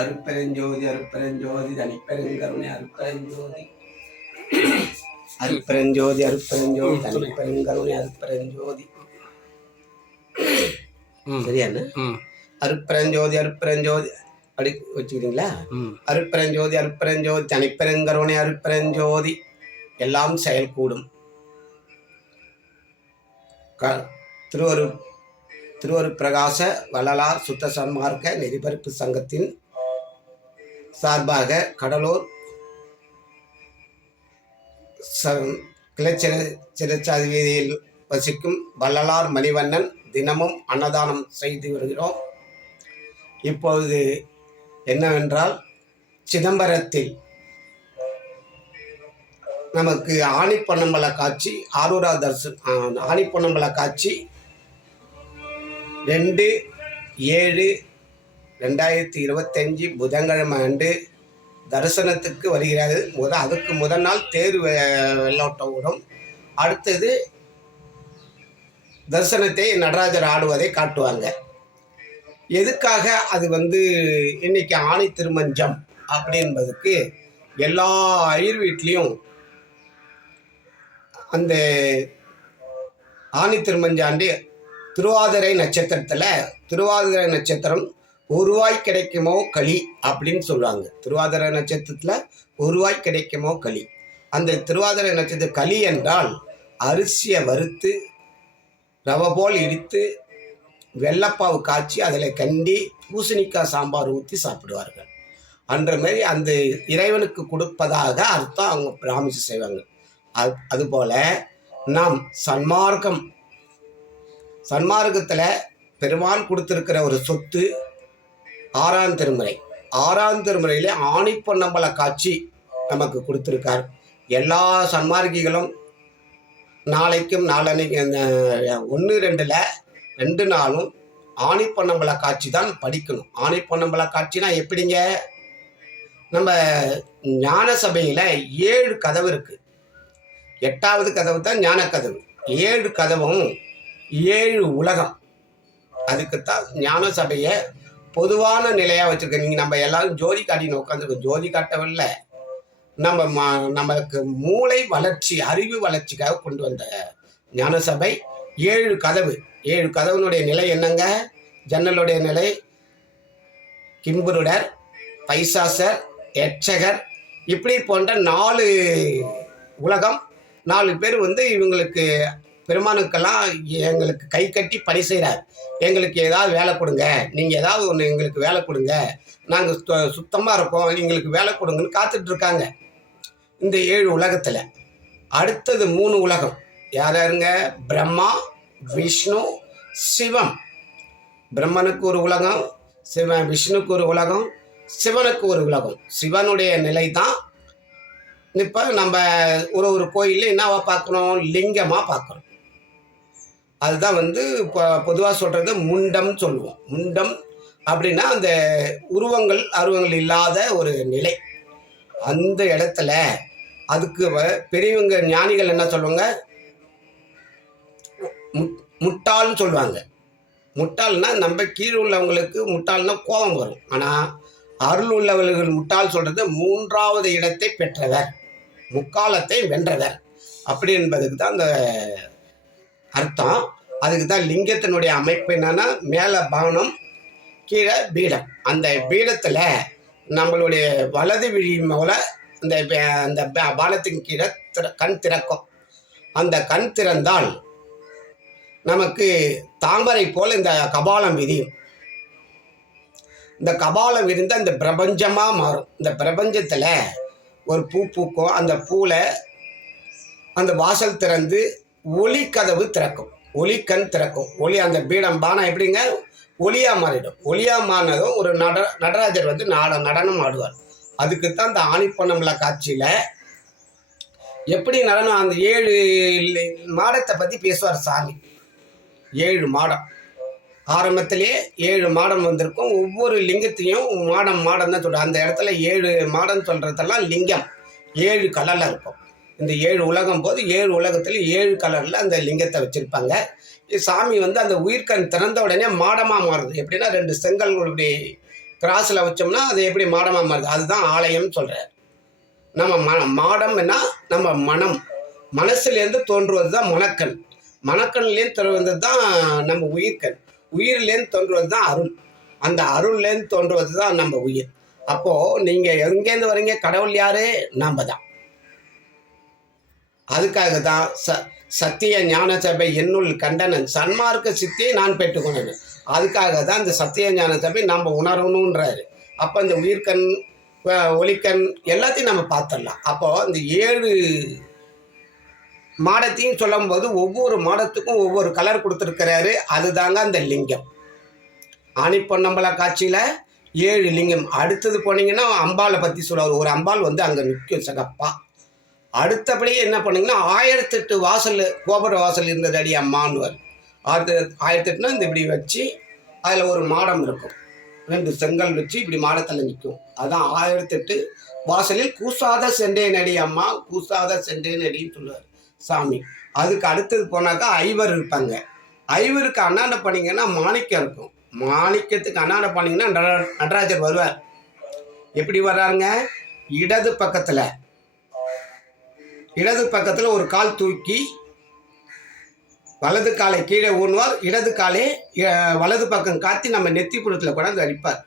அருட்பெருஞ்சோதி அருட்பெருஞ்சோதி தனிப்பெருங்கருணை அருட்பெருஞ்சோதி அருட்பெருஞ்சோதி அருட்பெருஞ்சோதி தனிப்பெருங்கருணை அருட்பெருஞ்சோதி. சரியாண்ணா? அருட்பெருஞ்சோதி அருட்பெருஞ்சோதி அப்படி வச்சுக்கிறீங்களா? அருட்பெருஞ்சோதி அருட்பெருஞ்சோதி தனிப்பெருங்கருணை அருட்பெருஞ்சோதி. எல்லாம் செயல் கூடும். திருவருட் பிரகாச வள்ளலார் சுத்த சன்மார்க்க நெறிபரப்பு சங்கத்தின் சார்பாக கடலூர் கிளச்சிறச்சாதி வீதியில் வசிக்கும் வள்ளலார் மணிவண்ணன் தினமும் அன்னதானம் செய்து வருகிறோம். இப்பொழுது என்னவென்றால், சிதம்பரத்தில் நமக்கு ஆணிப்பொன்னம்பல காட்சி ஆரூரா தரிசனம் ஆணிப்பொன்னம்பல காட்சி 2/7/2025 புதன்கிழமை அன்று தரிசனத்துக்கு வருகிறது. அதுக்கு முதல் நாள் தேர் வெள்ளோட்டம் விடும். அடுத்தது தரிசனத்தை நடராஜர் ஆடுவதை காட்டுவாங்க. எதுக்காக அது இன்னைக்கு ஆணி திருமஞ்சம் அப்படின்பதுக்கு எல்லா ஐயர் வீட்லேயும் அந்த ஆணி திருமஞ்சாண்டி திருவாதிரை நட்சத்திரம் ஒருவாய் கிடைக்குமோ களி அப்படின்னு சொல்லுவாங்க. திருவாதிரை நட்சத்திரத்தில் ஒருவாய் கிடைக்குமோ களி. அந்த திருவாதிரை நட்சத்திர களி என்றால் அரிசியை வறுத்து ரவை போல் இடித்து வெள்ளப்பாவு காய்ச்சி அதில் கண்டி பூசணிக்காய் சாம்பார் ஊற்றி சாப்பிடுவார்கள். அன்ற மாதிரி அந்த இறைவனுக்கு கொடுப்பதாக அர்த்தம் அவங்க பிராமிஸ் செய்வாங்க. அதுபோல் நாம் சன்மார்க்கத்தில் பெருமான் கொடுத்துருக்கிற ஒரு சொத்து 6ஆம் திருமுறை. 6ஆம் திருமுறையிலே ஆணிப்பொன்னம்பல காட்சி நமக்கு கொடுத்துருக்கார். எல்லா சன்மார்க்கிகளும் நாளைக்கும் நாளன்னைக்கு 1-2 2 நாளும் ஆணிப்பொன்னம்பல காட்சி தான் படிக்கணும். ஆணிப்பொன்னம்பல காட்சினா எப்படிங்க? நம்ம ஞான சபையில் 7 கதவு இருக்குது. 8வது கதவு தான் ஞான கதவு. 7 கதவும் 7 உலகம். அதுக்குத்தான் ஞான சபையை பொதுவான நிலையாக வச்சுருக்க. நீங்கள் நம்ம எல்லாரும் ஜோதி காட்டின்னு உட்காந்துருக்கோம். ஜோதி காட்டவில்லை, நம்மளுக்கு மூளை வளர்ச்சி அறிவு வளர்ச்சிக்காக கொண்டு வந்த ஞான சபை. 7 கதவு. 7 கதவுனுடைய நிலை என்னங்க? ஜன்னலுடைய நிலை கிம்புருடர், பைசாசர், எட்சகர், இப்படி போன்ற 4 உலகம். 4 பேர் இவங்களுக்கு பெருமானுக்கெல்லாம் எங்களுக்கு கை கட்டி பணி செய்கிறார். எங்களுக்கு ஏதாவது வேலை கொடுங்க, நீங்கள் ஏதாவது ஒன்று எங்களுக்கு வேலை கொடுங்க, நாங்கள் சுத்தமாக இருக்கோம், எங்களுக்கு வேலை கொடுங்கன்னு காத்துட்ருக்காங்க இந்த 7 உலகத்தில். அடுத்தது 3 உலகம். யாருங்க? பிரம்மா, விஷ்ணு, சிவம். பிரம்மனுக்கு ஒரு உலகம், விஷ்ணுக்கு ஒரு உலகம், சிவனுக்கு ஒரு உலகம். சிவனுடைய நிலை தான் இப்போ நம்ம ஒரு கோயிலில் என்னவா பார்க்குறோம்? லிங்கமாக பார்க்குறோம். அதுதான் இப்போ பொதுவாக சொல்கிறது முண்டம் சொல்லுவோம். முண்டம் அப்படின்னா அந்த அருவங்கள் இல்லாத ஒரு நிலை. அந்த இடத்துல அதுக்கு பெரியவங்க ஞானிகள் என்ன சொல்லுவாங்க? முட்டாள்னு சொல்லுவாங்க. முட்டாள்னா நம்ம கீழே உள்ளவங்களுக்கு முட்டாள்னா கோபம் வரும். ஆனால் அருள் உள்ளவர்கள் முட்டாள் சொல்கிறது 3வது இடத்தை பெற்றவர், முக்காலத்தை வென்றவர் அப்படி என்பதுக்கு தான் அந்த அர்த்தம். அதுக்கு தான் லிங்கத்தினுடைய அமைப்பு என்னன்னா, மேலே பானம், கீழே பீடம். அந்த பீடத்தில் நம்மளுடைய வலது விழி மூல அந்த பானத்தின் கீழே கண் திறக்கும். அந்த கண் திறந்தால் நமக்கு தாமரை போல் இந்த கபாலம் விரியும். இந்த கபாலம் விரிந்து அந்த பிரபஞ்சமாக மாறும். இந்த பிரபஞ்சத்தில் ஒரு பூ பூக்கும். அந்த பூவில் அந்த வாசல் திறந்து ஒளி கதவு திறக்கும், ஒளிக்கண் திறக்கும். ஒளி அந்த பீடம் பானம் எப்படிங்க? ஒளியாக மாறிடும். ஒளியாக மாறினதும் ஒரு நடராஜர் நடனம் ஆடுவார். அதுக்குத்தான் அந்த ஆணிப்பொன்னம்பல காட்சியில் எப்படி நடனம். அந்த 7 மாடத்தை பற்றி பேசுவார் சாமி. 7 மாடம். ஆரம்பத்திலே 7 மாடம் வந்திருக்கும். ஒவ்வொரு லிங்கத்தையும் மாடம் தான் சொல்கிறோம். அந்த இடத்துல 7 மாடம் சொல்கிறதெல்லாம் லிங்கம் 7 கலரில் இருக்கும். இந்த 7 உலகம் போது 7 உலகத்தில் 7 கலரில் அந்த லிங்கத்தை வச்சுருப்பாங்க. சாமி அந்த உயிர்கண் திறந்த உடனே மாடமாக மாறுது. எப்படின்னா 2 செங்கல்களுடைய கிராஸில் வச்சோம்னா அது எப்படி மாடமாக மாறுது, அதுதான் ஆலயம்னு சொல்கிறார். நம்ம மாடம்னா நம்ம மனசுலேருந்து தோன்றுவது தான் மனக்கண், மனக்கண்லேருந்து தோன்றுவது தான் நம்ம உயிர்கண், உயிர்லேருந்து தோன்றுவது தான் அருள், அந்த அருள்லேருந்து தோன்றுவது தான் நம்ம உயிர். அப்போது நீங்கள் எங்கேருந்து வரீங்க, கடவுள் யார், நம்ம தான். அதுக்காக தான் சத்திய ஞான சபை என்னுள் கண்டனன் சன்மார்க்க சித்தியை நான் பெற்றுக்கொண்டேன். அதுக்காக தான் இந்த சத்திய ஞான சபை நம்ம உணரணுன்றாரு. அப்போ இந்த உயிர்கண் ஒளிக்கண் எல்லாத்தையும் நம்ம பார்த்துடலாம். அப்போது இந்த 7 மாடத்தையும் சொல்லும்போது ஒவ்வொரு மாடத்துக்கும் ஒவ்வொரு கலர் கொடுத்துருக்கிறாரு. அதுதாங்க அந்த லிங்கம். ஆணிப்பொன்னம்பல காட்சியில் 7 லிங்கம். அடுத்தது போனீங்கன்னா அம்பாளை பற்றி சொல்லுவார். ஒரு அம்பாள் வந்து அங்கே நிற்கும் சகப்பா. அடுத்தபடி என்ன பண்ணிங்கன்னா 1008 வாசல், கோபுர வாசல் இருந்தது அடி அம்மானுவார். 1008னா இந்த இப்படி வச்சு அதில் ஒரு மாடம் இருக்கும், 2 செங்கல் வச்சு இப்படி மாடத்தில் நிற்கும். அதுதான் 1008 வாசலில் கூசாத சென்றேன் அடி அம்மா, கூசாத சென்றேன் அடின்னு சொல்லுவார் சாமி. அதுக்கு அடுத்தது போனாக்கா 5 இருப்பாங்க. 5க்கு அண்ணாண்ட பண்ணிங்கன்னா மாணிக்கம் இருக்கும். மாணிக்கத்துக்கு அண்ணாண்ட பண்ணிங்கன்னா நடராஜர் வருவார். எப்படி வர்றாருங்க, இடது பக்கத்தில் ஒரு கால் தூக்கி வலது காலை கீழே ஊன்வார், இடது காலை வலது பக்கம் காத்தி நம்ம நெத்திப்புறத்தில் கொண்டாந்து அடிப்பார்.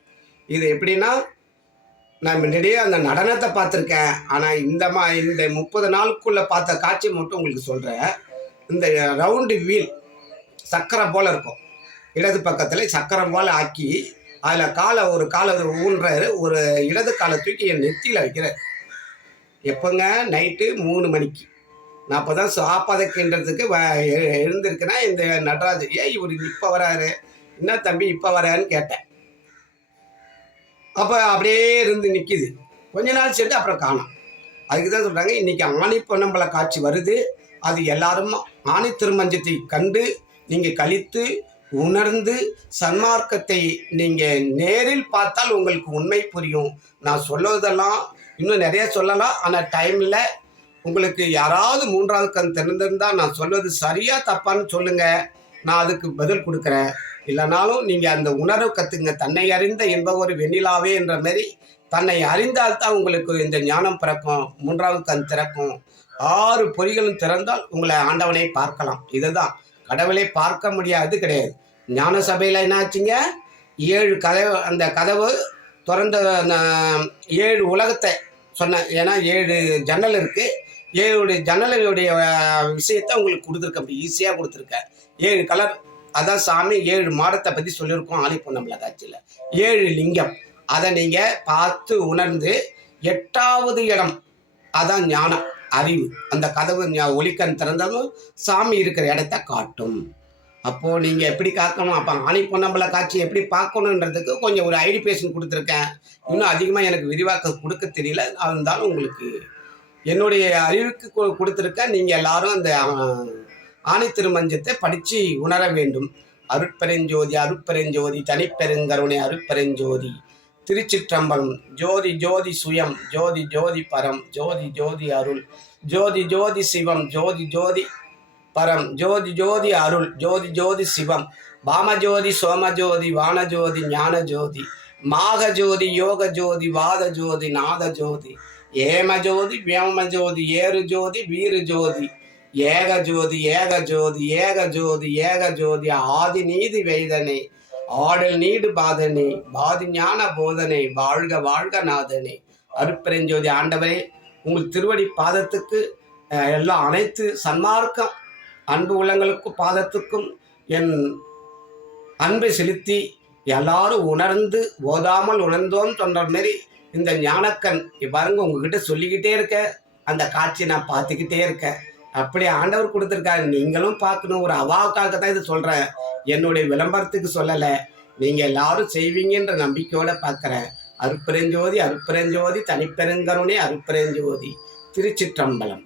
இது எப்படின்னா, நான் முன்னாடியே அந்த நடனத்தை பார்த்துருக்கேன். ஆனால் இந்த 30 நாளுக்குள்ளே பார்த்த காட்சி மட்டும் உங்களுக்கு சொல்கிறேன். இந்த ரவுண்டு வீல் சக்கரம் போல் இருக்கும், இடது பக்கத்தில் சக்கரம் போல் ஆக்கி அதில் ஒரு காலை ஊன்றாரு. ஒரு இடது காலை தூக்கி என் நெத்தியில் வைக்கிறார். எப்போங்க, நைட்டு 3 மணிக்கு. நான் அப்போ தான் சாப்பாதைக்கின்றதுக்கு எழுந்திருக்கேன்னா இந்த நடராஜர் இவர் இப்போ வராரு, என்ன தம்பி இப்போ வரான்னு கேட்டேன். அப்போ அப்படியே இருந்து நிற்கிது. கொஞ்ச நாள் சேர்த்து அப்புறம் காணோம். அதுக்கு தான் சொல்கிறாங்க, இன்றைக்கி ஆணிப்பொன்னம்பல காட்சி வருது. அது எல்லாரும் ஆணி திருமஞ்சத்தை கண்டு நீங்கள் கழித்து உணர்ந்து சன்மார்க்கத்தை நீங்கள் நேரில் பார்த்தால் உங்களுக்கு உண்மை புரியும். நான் சொல்லுவதெல்லாம் இன்னும் நிறைய சொல்லலாம், ஆனால் டைம் இல்லை. உங்களுக்கு யாராவது 3வது கண் திறந்திருந்தால் நான் சொல்வது சரியா தப்பான்னு சொல்லுங்கள், நான் அதுக்கு பதில் கொடுக்குறேன். இல்லைனாலும் நீங்கள் அந்த உணர்வு கற்றுங்க. தன்னை அறிந்த என்பவர் வெண்ணிலாவே என்ற மாரி தன்னை அறிந்தால்தான் உங்களுக்கு இந்த ஞானம் பிறக்கும், 3வது கண் திறக்கும். 6 பொறிகளும் திறந்தால் உங்களை ஆண்டவனை பார்க்கலாம். இதுதான், கடவுளை பார்க்க முடியாது கிடையாது. ஞான சபையில் என்னாச்சுங்க, 7 கதவு, அந்த கதவு திறந்த 7 உலகத்தை சொன்ன. ஏன்னா 7 ஜன்னல் இருக்குது, 7 ஜன்னலுடைய விஷயத்தை உங்களுக்கு கொடுத்துருக்கேன். அப்படி ஈஸியாக கொடுத்துருக்கேன். 7 கலர், அதான் சாமி 7 மாடத்தை பற்றி சொல்லியிருக்கோம் ஆணிப்பொன்னம்பல காட்சியில். 7 லிங்கம், அதை நீங்கள் பார்த்து உணர்ந்து 8வது இடம், அதான் ஞானம் அறிவு. அந்த கதவு ஒளிக்கண் திறந்தாலும் சாமி இருக்கிற இடத்த காட்டும். அப்போது நீங்கள் எப்படி காக்கணும், அப்போ ஆணிப்பொன்னம்பல காட்சி எப்படி பார்க்கணுன்றதுக்கு கொஞ்சம் ஒரு ஐடியேஷன் கொடுத்துருக்கேன். இன்னும் அதிகமாக எனக்கு விரிவாக்கம் கொடுக்க தெரியல, இருந்தாலும் உங்களுக்கு என்னுடைய அறிவுக்கு கொடுத்துருக்கேன். நீங்கள் எல்லாரும் அந்த ஆணி திருமஞ்சத்தை படித்து உணர வேண்டும். அருட்பெருஞ்சோதி அருட்பெருஞ்சோதி தனிப்பெருங்கருணை அருட்பெருஞ்சோதி திருச்சிற்றம்பலம். ஜோதி ஜோதி சுயம், ஜோதி ஜோதி பரம், ஜோதி ஜோதி அருள், ஜோதி ஜோதி சிவம், ஜோதி ஜோதி பரம், ஜோதி ஜோதி அருள், ஜோதி ஜோதி சிவம், வாமஜோதி சோமஜோதி வானஜோதி ஞானஜோதி, மாகஜோதி யோகஜோதி வாதஜோதி நாதஜோதி, ஏமஜோதி வியோமஜோதி ஏறுஜோதி வீறுஜோதி, ஏகஜோதி ஏகஜோதி ஏகஜோதி ஏகஜோதி, ஆதி நீதி வைதனை ஆடல் நீடு பாதனை, பாதி ஞான போதனை, வாழ்க வாழ்க நாதனை. அருட்பெருஞ்சோதி ஆண்டவரே, உங்கள் திருவடி பாதத்துக்கு எல்லாம் அனைத்து சன்மார்க்கம் அன்பு உள்ளங்களுக்கும் பாதத்துக்கும் என் அன்பை செலுத்தி எல்லாரும் உணர்ந்து ஓதாமல் உணர்ந்தோம் சொல்கிற மாரி இந்த ஞானக்கண் பாருங்க உங்ககிட்ட சொல்லிக்கிட்டே இருக்க, அந்த காட்சியை நான் பார்த்துக்கிட்டே இருக்கேன். அப்படி ஆண்டவர் கொடுத்துருக்காரு, நீங்களும் பார்க்கணும். ஒரு அவாவுக்காக தான் இது சொல்கிறேன், என்னுடைய விளம்பரத்துக்கு சொல்லலை. நீங்கள் எல்லாரும் செய்வீங்கன்ற நம்பிக்கையோடு பார்க்குறேன். அருட்பெருஞ்சோதி அருட்பெருஞ்சோதி தனிப்பெருங்கருணை அருட்பெருஞ்சோதி திருச்சிற்றம்பலம்.